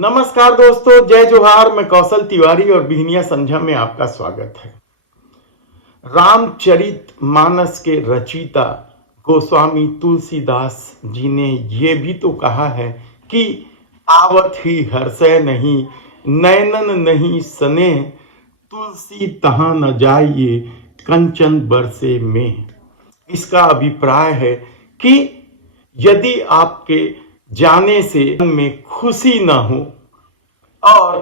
नमस्कार दोस्तों, जय जोहार। मैं कौशल तिवारी और बिहनिया संध्या में आपका स्वागत है। रामचरित मानस के रचयिता गोस्वामी तुलसीदास जी ने ये भी तो कहा है कि आवत ही हर्षय नहीं, नैनन नहीं सने, तुलसी तहां न जाइए कंचन बरसे में। इसका अभिप्राय है कि यदि आपके जाने से मन में खुशी ना हो और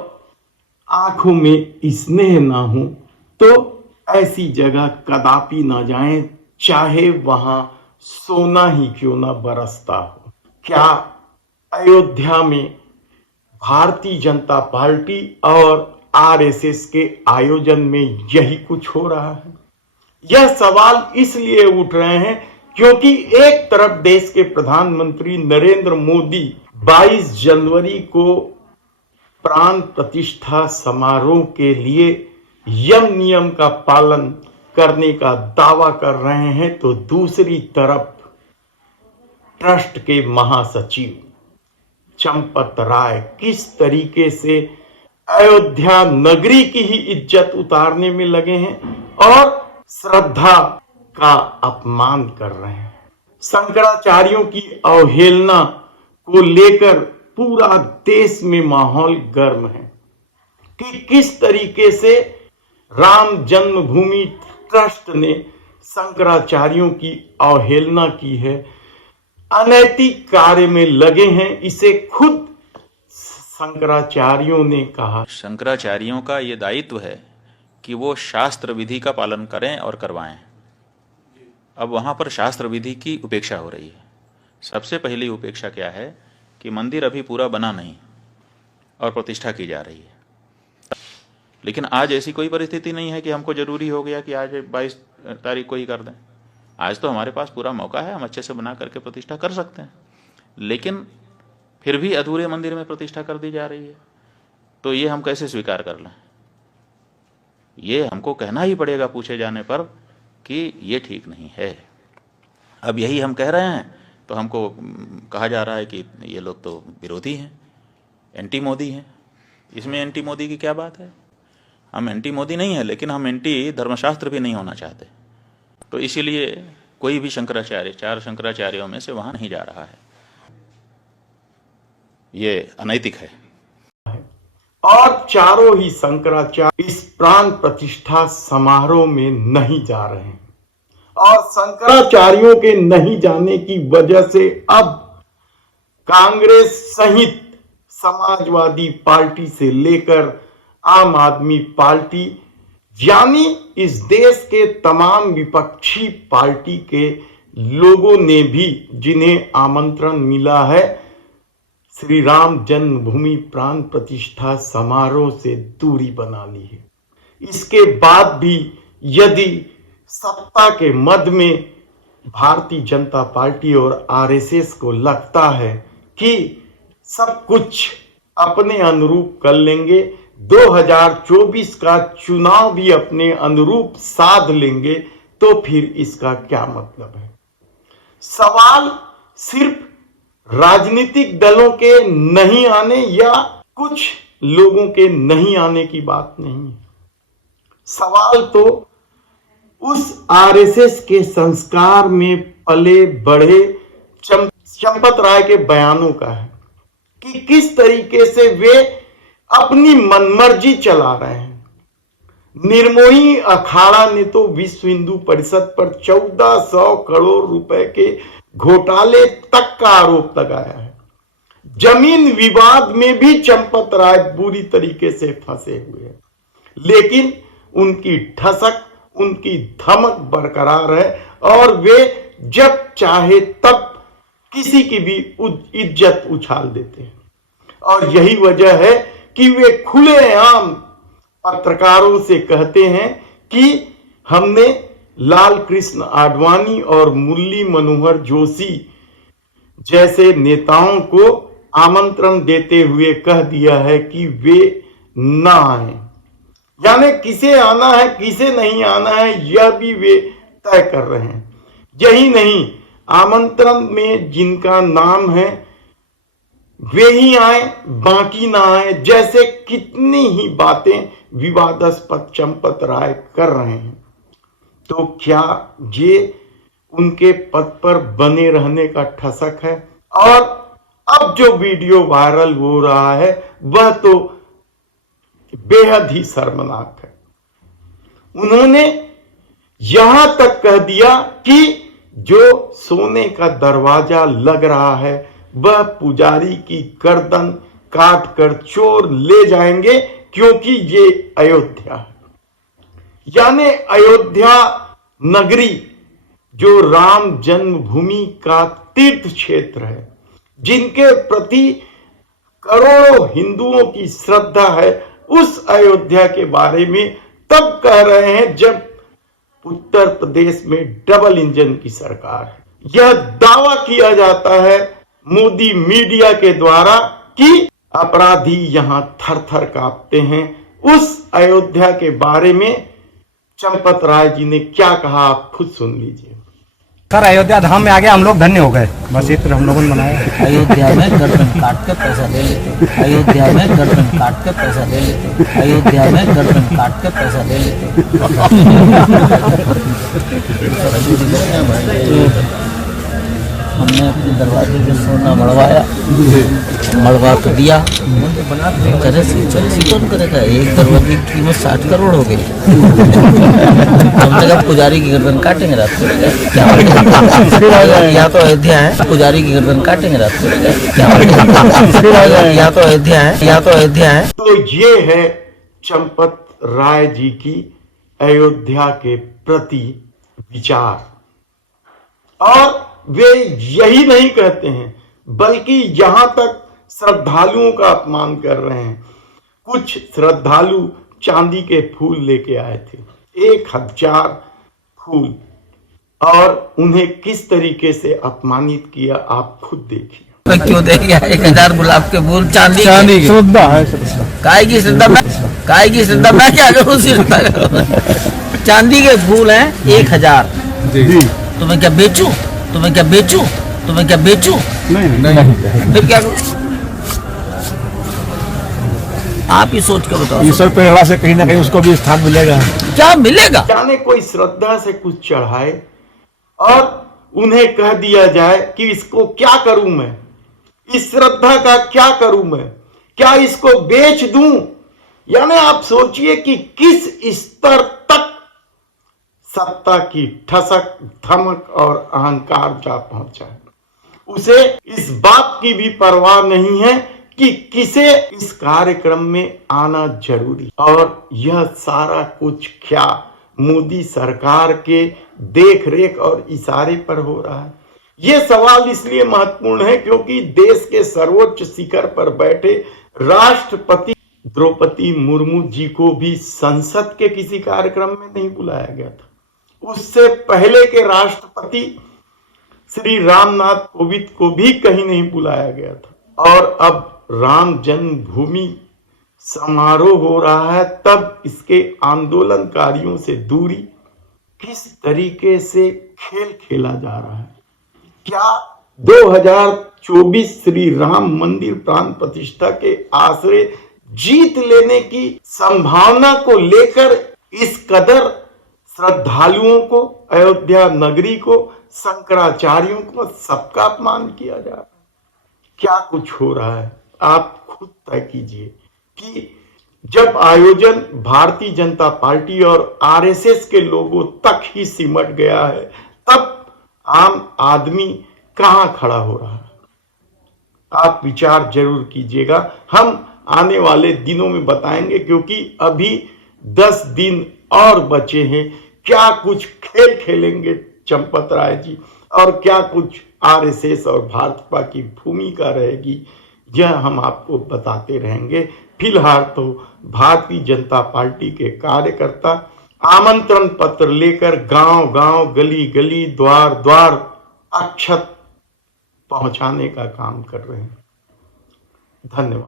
आंखों में स्नेह ना हो तो ऐसी जगह कदापि ना जाएं, चाहे वहां सोना ही क्यों ना बरसता हो। क्या अयोध्या में भारतीय जनता पार्टी और आरएसएस के आयोजन में यही कुछ हो रहा है? यह सवाल इसलिए उठ रहे हैं क्योंकि एक तरफ देश के प्रधानमंत्री नरेंद्र मोदी 22 जनवरी को प्राण प्रतिष्ठा समारोह के लिए यम नियम का पालन करने का दावा कर रहे हैं, तो दूसरी तरफ ट्रस्ट के महासचिव चंपत राय किस तरीके से अयोध्या नगरी की ही इज्जत उतारने में लगे हैं और श्रद्धा का अपमान कर रहे हैं। शंकराचार्यों की अवहेलना को लेकर पूरा देश में माहौल गर्म है कि किस तरीके से राम जन्मभूमि ट्रस्ट ने शंकराचार्यों की अवहेलना की है, अनैतिक कार्य में लगे हैं। इसे खुद शंकराचार्यों ने कहा। शंकराचार्यों का ये दायित्व है कि वो शास्त्र विधि का पालन करें और करवाएं। अब वहाँ पर शास्त्र विधि की उपेक्षा हो रही है। सबसे पहली उपेक्षा क्या है कि मंदिर अभी पूरा बना नहीं और प्रतिष्ठा की जा रही है। लेकिन आज ऐसी कोई परिस्थिति नहीं है कि हमको जरूरी हो गया कि आज 22 तारीख को ही कर दें। आज तो हमारे पास पूरा मौका है, हम अच्छे से बना करके प्रतिष्ठा कर सकते हैं। लेकिन फिर भी अधूरे मंदिर में प्रतिष्ठा कर दी जा रही है, तो ये हम कैसे स्वीकार कर लें? ये हमको कहना ही पड़ेगा पूछे जाने पर कि ये ठीक नहीं है। अब यही हम कह रहे हैं तो हमको कहा जा रहा है कि ये लोग तो विरोधी हैं, एंटी मोदी हैं। इसमें एंटी मोदी की क्या बात है? हम एंटी मोदी नहीं है, लेकिन हम एंटी धर्मशास्त्र भी नहीं होना चाहते। तो इसीलिए कोई भी शंकराचार्य, 4 शंकराचार्यों में से वहां नहीं जा रहा है। ये अनैतिक है। और चारों ही शंकराचार्य इस प्राण प्रतिष्ठा समारोह में नहीं जा रहे हैं और शंकराचार्यों के नहीं जाने की वजह से अब कांग्रेस सहित समाजवादी पार्टी से लेकर आम आदमी पार्टी, यानी इस देश के तमाम विपक्षी पार्टी के लोगों ने भी, जिन्हें आमंत्रण मिला है श्री राम जन्मभूमि प्राण प्रतिष्ठा समारोह से दूरी बना ली है। इसके बाद भी यदि सत्ता के मद में भारतीय जनता पार्टी और आरएसएस को लगता है कि सब कुछ अपने अनुरूप कर लेंगे, 2024 का चुनाव भी अपने अनुरूप साध लेंगे, तो फिर इसका क्या मतलब है? सवाल सिर्फ राजनीतिक दलों के नहीं आने या कुछ लोगों के नहीं आने की बात नहीं है। सवाल तो उस आरएसएस के संस्कार में पले बढ़े चंपत राय के बयानों का है कि किस तरीके से वे अपनी मनमर्जी चला रहे हैं। निर्मोही अखाड़ा ने तो विश्व हिंदू परिषद पर 1400 करोड़ रुपए के घोटाले तक का आरोप लगाया है। जमीन विवाद में भी चंपत राय बुरी तरीके से फंसे हुए हैं, लेकिन उनकी ठसक, उनकी धमक बरकरार है और वे जब चाहे तब किसी की भी इज्जत उछाल देते हैं। और यही वजह है कि वे खुलेआम पत्रकारों से कहते हैं कि हमने लाल कृष्ण आडवाणी और मुरली मनोहर जोशी जैसे नेताओं को आमंत्रण देते हुए कह दिया है कि वे ना आए। यानी किसे आना है किसे नहीं आना है यह भी वे तय कर रहे हैं। यही नहीं, आमंत्रण में जिनका नाम है वे ही आए, बाकी ना आए, जैसे कितनी ही बातें विवादास्पद चंपत राय कर रहे हैं। तो क्या ये उनके पद पर बने रहने का ठसक है? और अब जो वीडियो वायरल हो रहा है वह तो बेहद ही शर्मनाक है। उन्होंने यहां तक कह दिया कि जो सोने का दरवाजा लग रहा है वह पुजारी की गर्दन काट कर चोर ले जाएंगे, क्योंकि ये अयोध्या है। यानी अयोध्या नगरी जो राम जन्मभूमि का तीर्थ क्षेत्र है, जिनके प्रति करोड़ों हिंदुओं की श्रद्धा है, उस अयोध्या के बारे में तब कह रहे हैं जब उत्तर प्रदेश में डबल इंजन की सरकार है। यह दावा किया जाता है मोदी मीडिया के द्वारा कि अपराधी यहां थर थर कांपते हैं। उस अयोध्या के बारे में चंपत राय जी ने क्या कहा, आप खुद सुन लीजिए। सर, अयोध्या धाम में आ गया, हम लोग धन्य हो गए। बस इतना हम लोगों ने मनाया। अयोध्या में गर्दन काट के पैसा ले लेते, अयोध्या में गर्दन काट के पैसा ले लेते, अयोध्या में गर्दन काट के पैसा ले लेते। हमने अपने दरवाजे से सोना मड़वाया, मड़वा तो दिया, कौन करेगा? एक दरवाजे की कीमत 60 करोड़ हो गई। हमने कहा पुजारी की गर्दन काटेंगे रात को, क्या यहाँ तो अयोध्या है, पुजारी की गर्दन काटेंगे रात को, क्या यहाँ तो अयोध्या है, यहाँ तो अयोध्या है। तो ये है चंपत राय जी की अयोध्या के प्रति विचार। और वे यही नहीं कहते हैं, बल्कि यहां तक श्रद्धालुओं का अपमान कर रहे हैं। कुछ श्रद्धालु चांदी के फूल लेके आए थे, 1000 फूल, और उन्हें किस तरीके से अपमानित किया आप खुद देखिए। क्यों देंगे 1000 गुलाब के फूल चांदी की? श्रद्धा है। काय की श्रद्धा? काय की श्रद्धा? मैं क्या करूँ? चांदी के फूल हैं 1000। तो मैं क्या बेचूं? तो मैं क्या बेचूं? तो मैं क्या बेचूं? नहीं। फिर क्या करूं? आप ही सोच कर बताओ। ईश्वर प्रेरणा से कहीं ना कहीं उसको भी स्थान मिलेगा। क्या मिलेगा? जाने कोई श्रद्धा से कुछ चढ़ाए और उन्हें कह दिया जाए कि इसको क्या करूं मैं, इस श्रद्धा का क्या करूं मैं, क्या इसको बेच दूं? यानी आप सोचिए कि किस स्तर तक सत्ता की ठसक, धमक और अहंकार जा पहुंचा है। उसे इस बात की भी परवाह नहीं है कि किसे इस कार्यक्रम में आना जरूरी, और यह सारा कुछ क्या मोदी सरकार के देख रेख और इशारे पर हो रहा है? यह सवाल इसलिए महत्वपूर्ण है क्योंकि देश के सर्वोच्च शिखर पर बैठे राष्ट्रपति द्रौपदी मुर्मू जी को भी संसद के किसी कार्यक्रम में नहीं बुलाया गया था। उससे पहले के राष्ट्रपति श्री रामनाथ कोविंद को भी कहीं नहीं बुलाया गया था। और अब राम जन्मभूमि समारोह हो रहा है, तब इसके आंदोलनकारियों से दूरी किस तरीके से खेल खेला जा रहा है। क्या 2024 श्री राम मंदिर प्राण प्रतिष्ठा के आश्रय जीत लेने की संभावना को लेकर इस कदर श्रद्धालुओं को, अयोध्या नगरी को, शंकराचार्यों को, सबका अपमान किया जा रहा है? क्या कुछ हो रहा है आप खुद तय कीजिए कि जब आयोजन भारतीय जनता पार्टी और आरएसएस के लोगों तक ही सिमट गया है, तब आम आदमी कहां खड़ा हो रहा है? आप विचार जरूर कीजिएगा। हम आने वाले दिनों में बताएंगे, क्योंकि अभी 10 दिन और बचे हैं। क्या कुछ खेल खेलेंगे चंपत राय जी, और क्या कुछ आरएसएस और भाजपा की भूमिका रहेगी, यह हम आपको बताते रहेंगे। फिलहाल तो भारतीय जनता पार्टी के कार्यकर्ता आमंत्रण पत्र लेकर गांव गांव, गली गली, द्वार द्वार अक्षत पहुंचाने का काम कर रहे हैं। धन्यवाद।